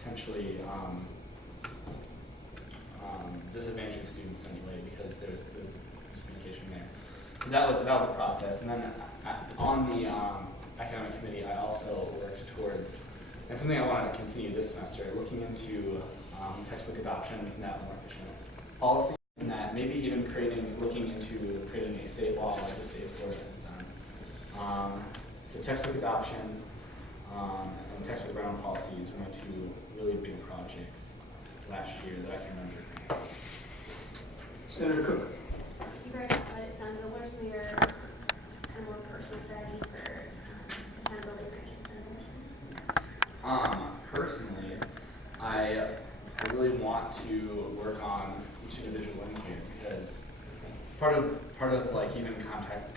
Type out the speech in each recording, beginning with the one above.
essentially disadvantaging students anyway, because there's miscommunication there. So that was a process, and then on the academic committee, I also worked towards, and something I wanted to continue this semester, looking into textbook adoption, making that more efficient. Policy, and that maybe even looking into creating a state law like the state of Florida has done. So textbook adoption and textbook rental policies were my two really big projects last year that I can remember. Senator Cook. You already talked about it some, but what are some of your more personal strategies for accountability prevention? Personally, I really want to work on each individual in here, because part of like even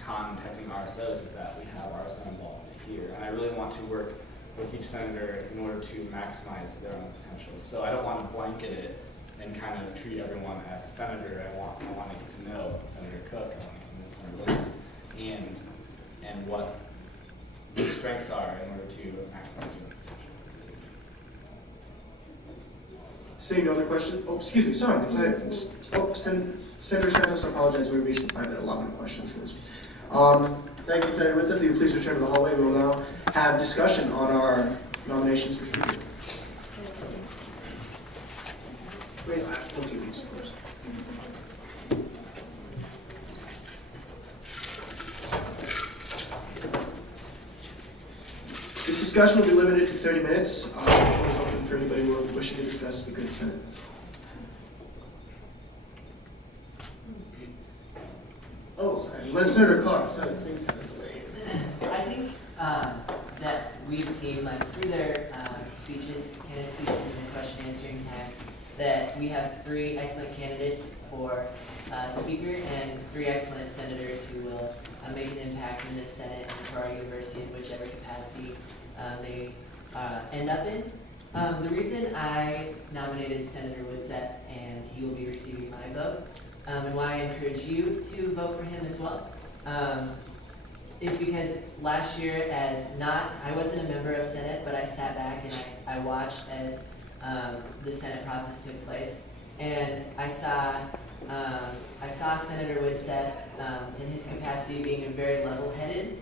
contacting RSOs is that we have RSO involvement here, and I really want to work with each senator in order to maximize their own potential. So I don't want to blanket it and kind of treat everyone as a senator. I want to get to know Senator Cook, I want to get to know Senator Williams, and what their strengths are in order to maximize your potential. Seeing no other questions? Oh, excuse me, sorry. Senator Santos, I apologize. We reached the 5-minute allotment of questions for this. Thank you, Senator Whitsitt. If you would please return to the hallway, we will now have discussion on our nominations for speaker. Wait, let's see these first. This discussion will be limited to 30 minutes. Open for anybody wishing to discuss the good Senate. Oh, sorry. Senator Carr. Sorry, things happen. I think that we've seen, like, through their speeches, candidate speeches, and the question answering time, that we have 3 excellent candidates for speaker and 3 excellent senators who will make an impact in this Senate and for our university in whichever capacity they end up in. The reason I nominated Senator Whitsitt, and he will be receiving my vote, and why I encourage you to vote for him as well, is because last year, I wasn't a member of Senate, but I sat back and I watched as the Senate process took place, and I saw Senator Whitsitt in his capacity being a very level-headed,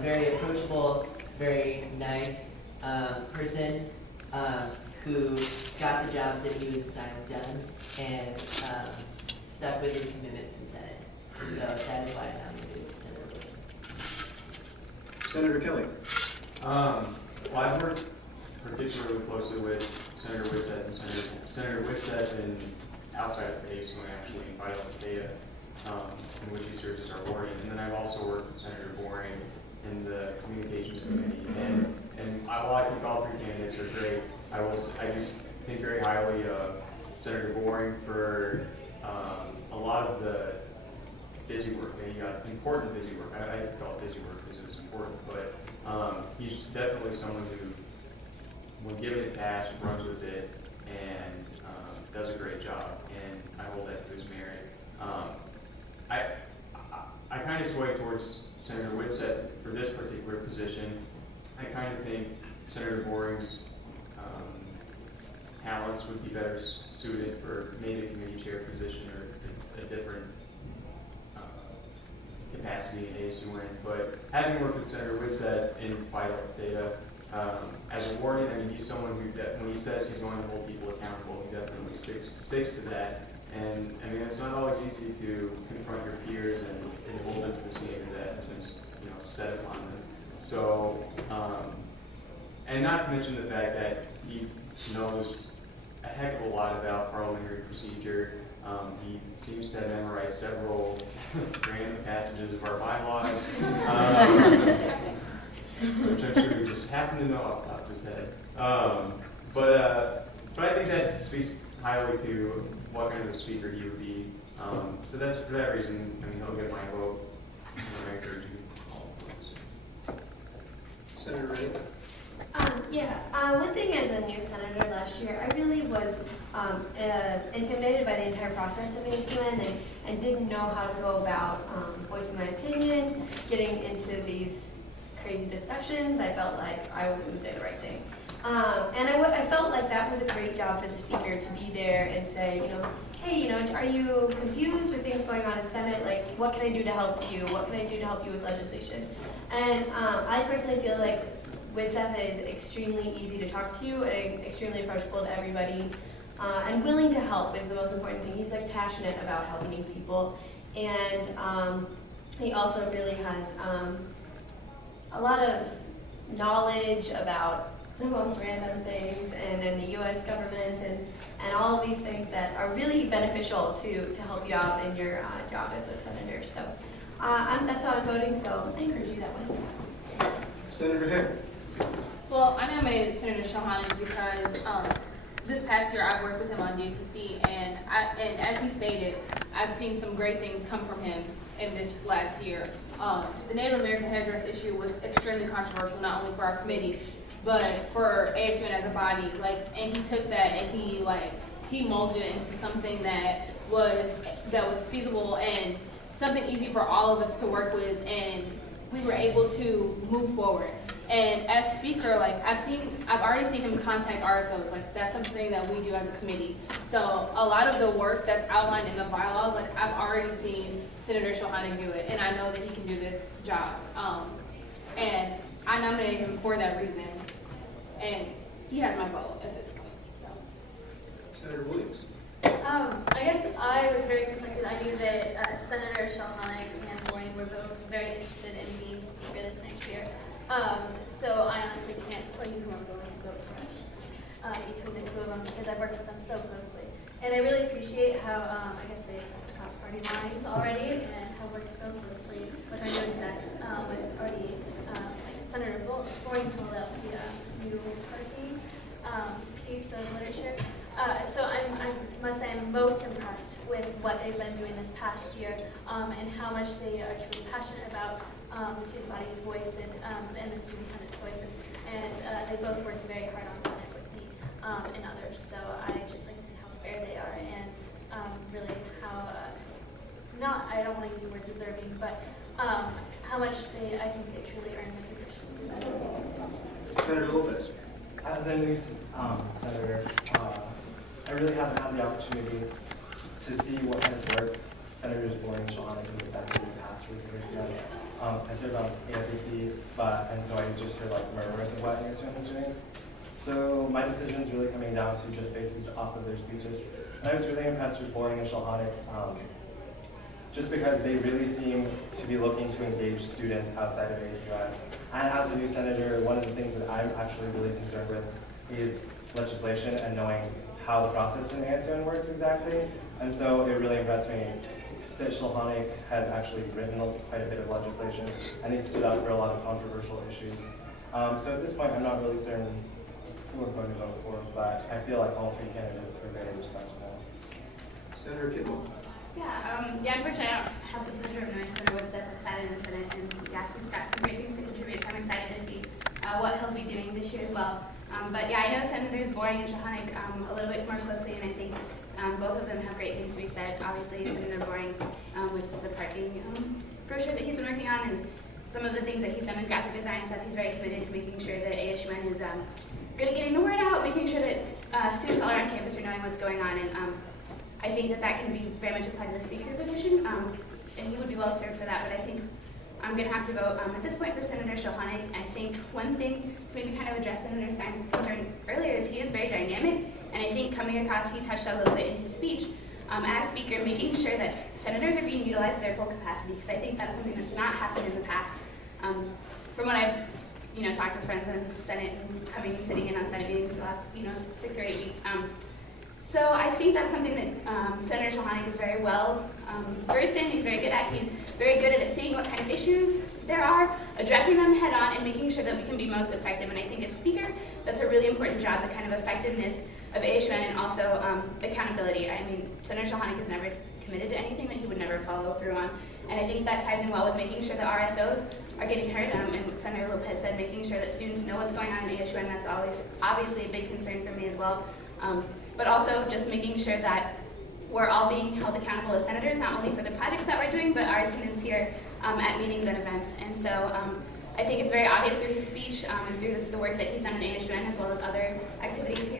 very approachable, very nice person who got the jobs that he was assigned done and stuck with his commitments in Senate. So that is why I nominated Senator Whitsitt. Senator Kelly. Well, I've worked particularly closely with Senator Whitsitt and Senator Whitsitt and outside of ASUN, actually, in Vital Data, in which he serves as our warden. And then I've also worked with Senator Boring in the Communications Committee. And while I think all 3 candidates are great, I do think very highly of Senator Boring for a lot of the busy work that he got, important busy work. I have to call it busy work because it was important, but he's definitely someone who, when given a task, runs with it and does a great job, and I hold that to his merit. I kind of sway towards Senator Whitsitt for this particular position. I kind of think Senator Boring's talents would be better suited for maybe a committee chair position or a different capacity in ASUN. But having worked with Senator Whitsitt in Vital Data, as a warden, I mean, he's someone who, when he says he's going to hold people accountable, he definitely sticks to that. And I mean, it's not always easy to confront your peers and hold them to the standard that has been, set upon them. So, and not to mention the fact that he knows a heck of a lot about parliamentary procedure. He seems to have memorized several random passages of our bylaws, which I'm sure he just happened to know off the top of his head. But I think that speaks highly to what kind of a speaker he would be. So that's for that reason. I mean, he'll get my vote. I encourage you all to vote. Senator Ray. One thing as a new senator last year, I really was intimidated by the entire process of ASUN and didn't know how to go about voicing my opinion, getting into these crazy discussions. I felt like I wasn't going to say the right thing. And I felt like that was a great job for the speaker to be there and say, hey, are you confused with things going on in Senate? Like, what can I do to help you? What can I do to help you with legislation? And I personally feel like Winseth is extremely easy to talk to and extremely approachable to everybody. And willing to help is the most important thing. He's like passionate about helping people. And he also really has a lot of knowledge about the most random things and in the U.S. government and all of these things that are really beneficial to help you out in your job as a senator. So that's how I'm voting, so I encourage you that way. Senator Hare. Well, I nominated Senator Shahani because this past year I worked with him on DSTC, and as he stated, I've seen some great things come from him in this last year. The Native American headdress issue was extremely controversial, not only for our committee, but for ASUN as a body. And he took that and he molded it into something that was feasible and something easy for all of us to work with, and we were able to move forward. And as speaker, I've already seen him contact RSOs. That's something that we do as a committee. So a lot of the work that's outlined in the bylaws, I've already seen Senator Shahani do it, and I know that he can do this job. And I nominated him for that reason, and he has my vote at this point. So. Senator Williams. I guess I was very conflicted. I knew that Senator Shahani and Boring were both very interested in being speaker this next year. So I honestly can't tell you who I'm going to vote for between the two of them because I've worked with them so closely. And I really appreciate how, I guess they stepped across party lines already and have worked so closely with our new execs, with already, Senator Boring pulled up the new parking piece of literature. So I must say I'm most impressed with what they've been doing this past year and how much they are truly passionate about the student body's voice and the student senate's voice. And they both worked very hard on Senate with me and others. So I just like to see how fair they are and really how, I don't want to use the word deserving, but how much I think they truly earn the position. Senator Lopez. As a new senator, I really haven't had the opportunity to see what kind of work Senators Boring and Shahani and Winseth do past for the ASUN. I served on AFAC, and so I just heard murmurs of what ASUN is doing. So my decision is really coming down to just based off of their speeches. And I was really impressed with Boring and Shahani's, just because they really seem to be looking to engage students outside of ASUN. And as a new senator, one of the things that I'm actually really concerned with is legislation and knowing how the process in ASUN works exactly. And so it really impressed me that Shahani has actually written quite a bit of legislation, and he stood up for a lot of controversial issues. So at this point, I'm not really certain who I'm going to vote for, but I feel like all three candidates are very respectable. Senator Kidwell. Unfortunately, I don't have the pleasure of knowing Senator Winseth has sat in the Senate, and he's got some great things to contribute. I'm excited to see what he'll be doing this year as well. But I know Senators Boring and Shahani a little bit more closely, and I think both of them have great things to be said. Obviously, Senator Boring with the parking brochure that he's been working on, and some of the things that he's done with graphic design and stuff. He's very committed to making sure that ASUN is good at getting the word out, making sure that students all around campus are knowing what's going on, and I think that can be very much applied to the speaker position, and he would be well served for that. But I think I'm going to have to vote at this point for Senator Shahani. I think one thing to maybe kind of address Senator Stein's concern earlier is he is very dynamic, and I think coming across, he touched on a little bit in his speech, as speaker, making sure that senators are being utilized to their full capacity, because I think that's something that's not happened in the past. From what I've talked with friends in the Senate and sitting in on Senate meetings for the last 6 or 8 weeks. So I think that's something that Senator Shahani is very well versed in. He's very good at. He's very good at seeing what kind of issues there are, addressing them head on, and making sure that we can be most effective. And I think as speaker, that's a really important job, the kind of effectiveness of ASUN and also accountability. I mean, Senator Shahani has never committed to anything that he would never follow through on. And I think that ties in well with making sure that RSOs are getting heard, and what Senator Lopez said, making sure that students know what's going on in ASUN. That's always obviously a big concern for me as well. But also just making sure that we're all being held accountable as senators, not only for the projects that we're doing, but our attendance here at meetings and events. And so I think it's very obvious through his speech and through the work that he's done in ASUN as well as other activities here.